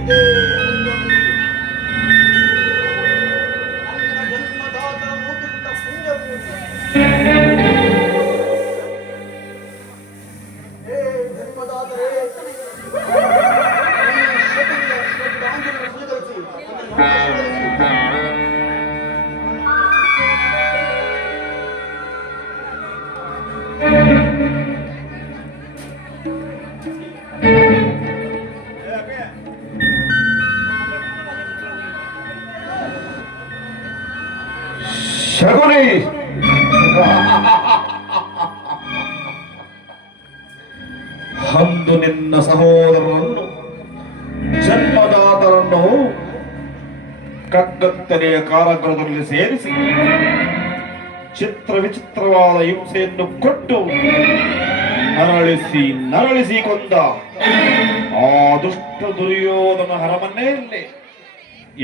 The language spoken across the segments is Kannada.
ಇದೇ ನನ್ನ ಭೂಮಿ. ನನ್ನ ಜನ್ಮದಾತರ ಮೂಗಿದ್ದ ಪುಣ್ಯ ಭೂಮಿ. ಹೇ ಜನ್ಮದಾತರೇ, ಈ ಶಕುನಿಯ ಶ್ರದ್ಧಾಂಜಲಿಯನ್ನು ಸ್ವೀಕರಿಸಿ ಶಕುನಿ, ಅಂದು ನಿನ್ನ ಸಹೋದರರನ್ನು ಜನ್ಮದಾತರನ್ನು ಕಗ್ಗತ್ತನೆಯ ಕಾರಾಗೃಹದಲ್ಲಿ ಸೇರಿಸಿ ಚಿತ್ರ ವಿಚಿತ್ರವಾದ ಹಿಂಸೆಯನ್ನು ಕೊಟ್ಟು ನರಳಿಸಿ ಕೊಂದ ಆ ದುಷ್ಟ ದುರ್ಯೋಧನ ಅರಮನೆಯಲ್ಲಿ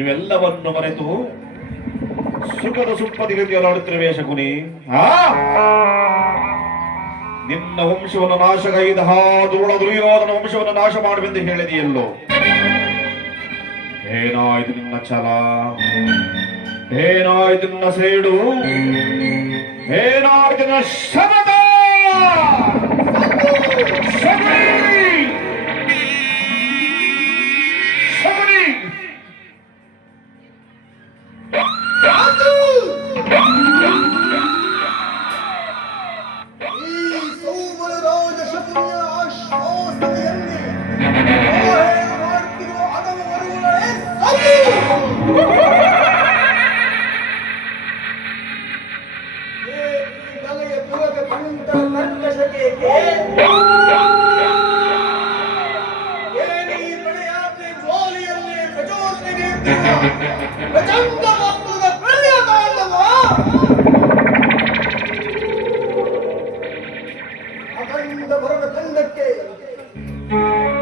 ಇವೆಲ್ಲವನ್ನು ಮರೆತು ಸುಖದ ಸುಪ್ಪದಿಗತಿಯಲ್ಲಿ ಆಡುತ್ತಿರುವೆ ಶಕುನಿ. ನಿನ್ನ ವಂಶವನ್ನು ನಾಶಗೈದ ದುರುಳ ದುರ್ಯೋಧನ ವಂಶವನ್ನು ನಾಶ ಮಾಡುವೆಂದು ಹೇಳಿದೆಯಲ್ಲೋ. ಏನಾಯ್ತು ನಿನ್ನ ಛಲ? ಏನಾಯ್ತು ನಿನ್ನ ಸೇಡು? ಏನಾಯ್ತು ನಿನ್ನ ಶಮದ? ಶಕುನಿ! ಶಕುನಿ!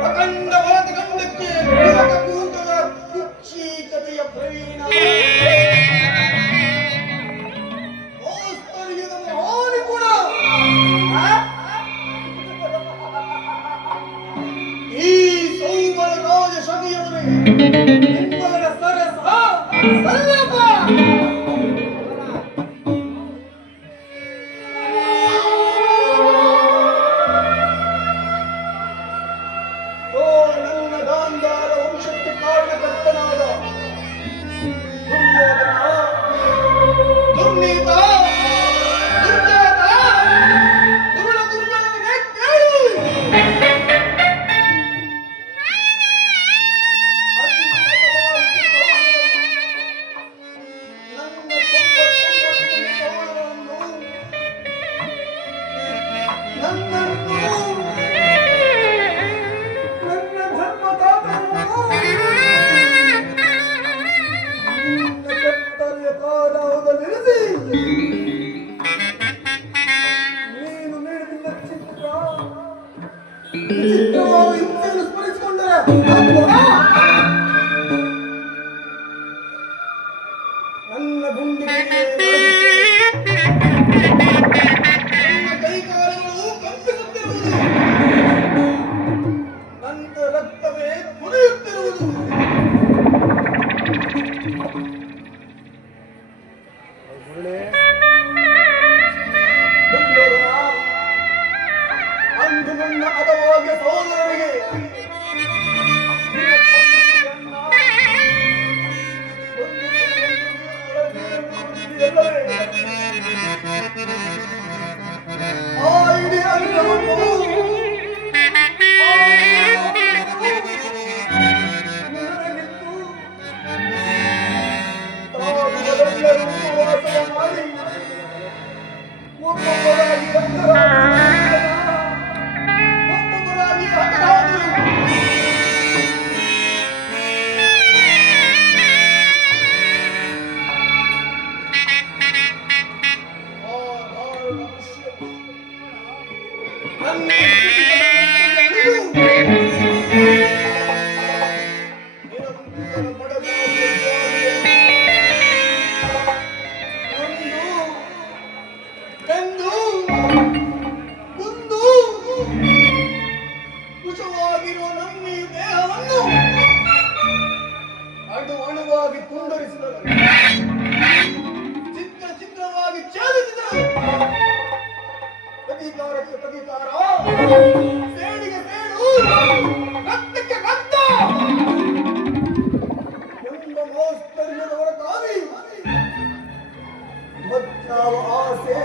ಅಖಂಡ ಭರದ ಖಂಡಕ್ಕೆ ಕುಚ್ಚೀಕತೆಯ ಪ್ರವೀಣ ಹಾನಿ ಕೂಡ ಈ ಸೌಬಲ ರಾಜ ಶಕಿಯೊಡನೆ ನಿಮ್ಮಗಳ ಸರಸ ಸಲ್ಲಪ. ನನ್ನ ಗುಂಡಿಗೆ ನನ್ನ ಕೈಕಾಲುಗಳು ಕಂಪಿಸುತ್ತಿರುವುದು, ನನ್ನ ರಕ್ತವೇ ಕುದಿಯುತ್ತಿರುವುದು. ಅಂದು ನನ್ನ ಹದವಾಗಿ ಸಹೋದರನಿಗೆ ಆ ಇಡೀ ಅನ್ನವನ್ನು ನನಗಿತ್ತು ಚಿತ್ರ ಚಿತ್ರವಾಗಿ ಛೇದಿಸಿದರು. ಪ್ರತೀಕಾರಕ್ಕೆ ಪ್ರತೀಕಾರ, ಸೇಡಿಗೆ ಸೇಡು, ರಕ್ತಕ್ಕೆ ರಕ್ತ ಎಂಬ ಮೌಸ್ತರ್ಯದ ಹೊರತಾಗಿ ಮತ್ತಾವ ಆಸೆ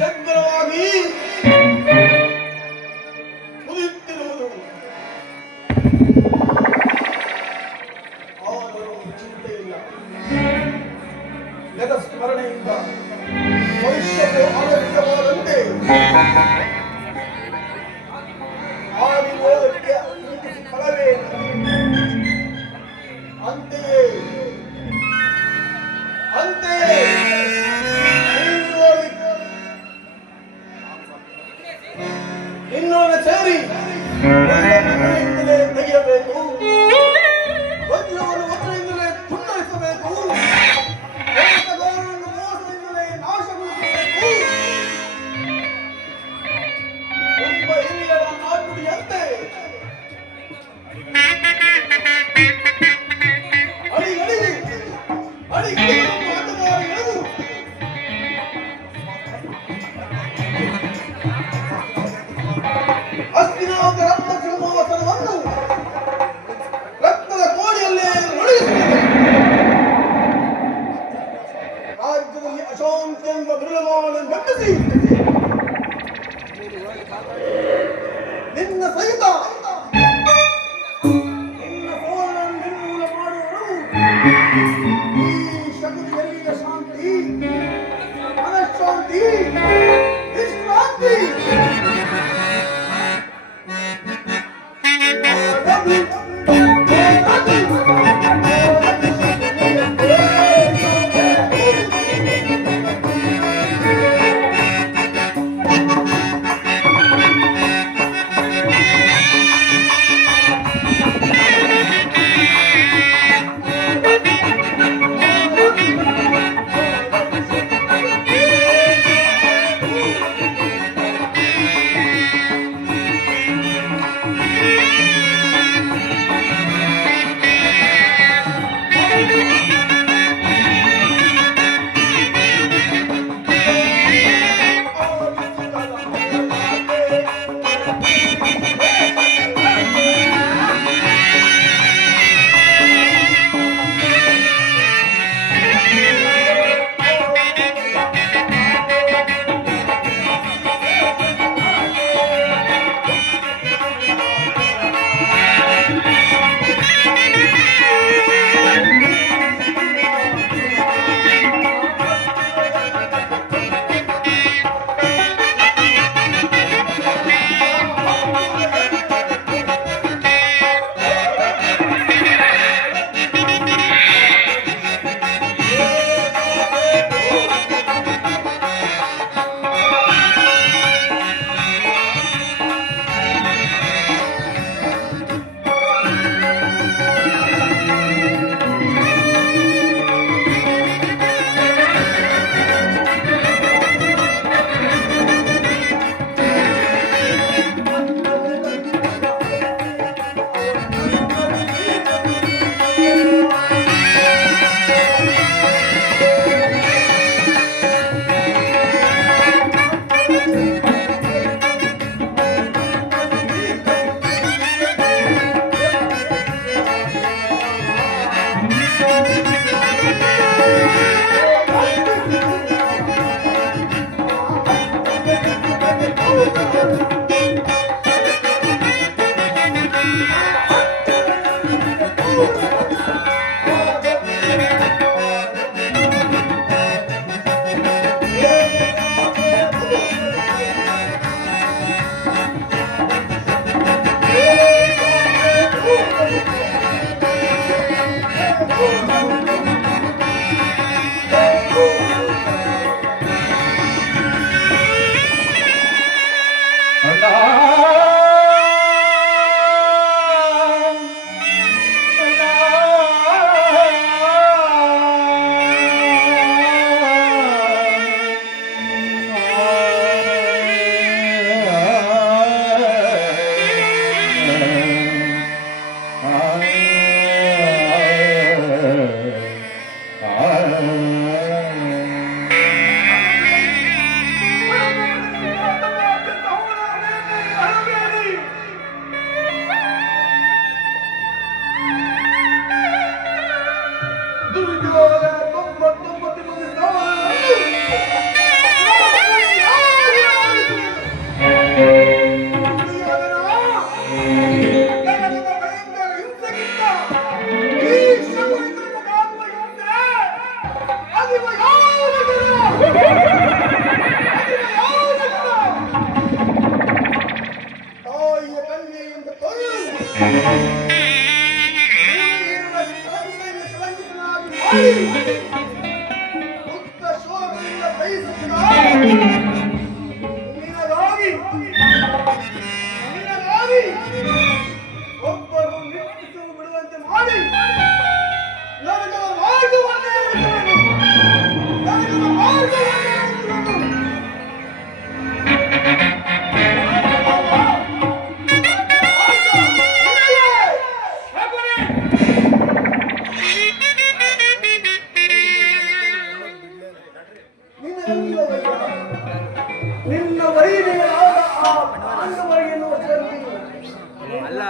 ಜಗ್ಗರವಾಗಿ ಕುದಿಯುತ್ತಿರುವುದು. ಆದರೂ ಚಿಂತೆ ಇಲ್ಲ. ಜಗಸ್ಮರಣೆಯಿಂದ ಭವಿಷ್ಯಕ್ಕೆ ಆಲೋಚಿಸಬಾರದಂತೆ ಆಗಿ ಹೋಗಕ್ಕೆ ಫಲವೇನು? ಅಂತೆಯೇ ಇನ್ನೊಮ್ಮೆ ಸೇರಿ ತೆಗೆಯಬೇಕು. ವಜ್ರವನ್ನು ವಜ್ರದಿಂದಲೇ ತುಂಡರಿಸಬೇಕು. ಮೋಸಗಾರರನ್ನು ಮೋಸದಿಂದಲೇ ನಾಶಗೊಳಿಸಬೇಕು ಎಂಬ ಹಿರಿಯರ ನಾಟುಡಿಯಂತೆ ಅಡಿಗಡಿಗಳನ್ನು ಅಡ್ಡದಾರಿ ಎಳೆದು ಹಸ್ತಿನಾಥ ರತ್ನ ಸಿಂಹಾಸನವನ್ನು ರಕ್ತದ ಕೋಡಿಯಲ್ಲೇ ನುಡಿಯುತ್ತಿದೆ. ರಾಜ್ಯದಲ್ಲಿ ಅಶಾಂತಿ ಎಂಬ ಬಿರುಗಾಳಿಯನ್ನು ಗಟ್ಟಿಸಿ ನಿನ್ನ ಸಹಿತ ನಿನ್ನ ಸೋಲನ್ನು ನಿರ್ಮೂಲ ಮಾಡುವಳು ಈ ಶಕ್ತಿಯಲ್ಲಿಯ ಶಾಂತಿ, ಮನಃಶಾಂತಿ, ವಿಶ್ರಾಂತಿ. ದುರ್ಯೋಧನ 99 ಮಂದಿ ಒಬ್ಬರು ನಿಟ್ಟಿಸಲು ಬಿಡುವಂತೆ ಮಾಡಿ ನನಗೆ ಮಾರ್ಗವನ್ನೇ ನಿನ್ನ ವೈರಿಗಳಾದ ಆ ಪಾಂಡವರಿಗೆ ಎನ್ನುವ ಜನತೆಯು ಅಲ್ಲ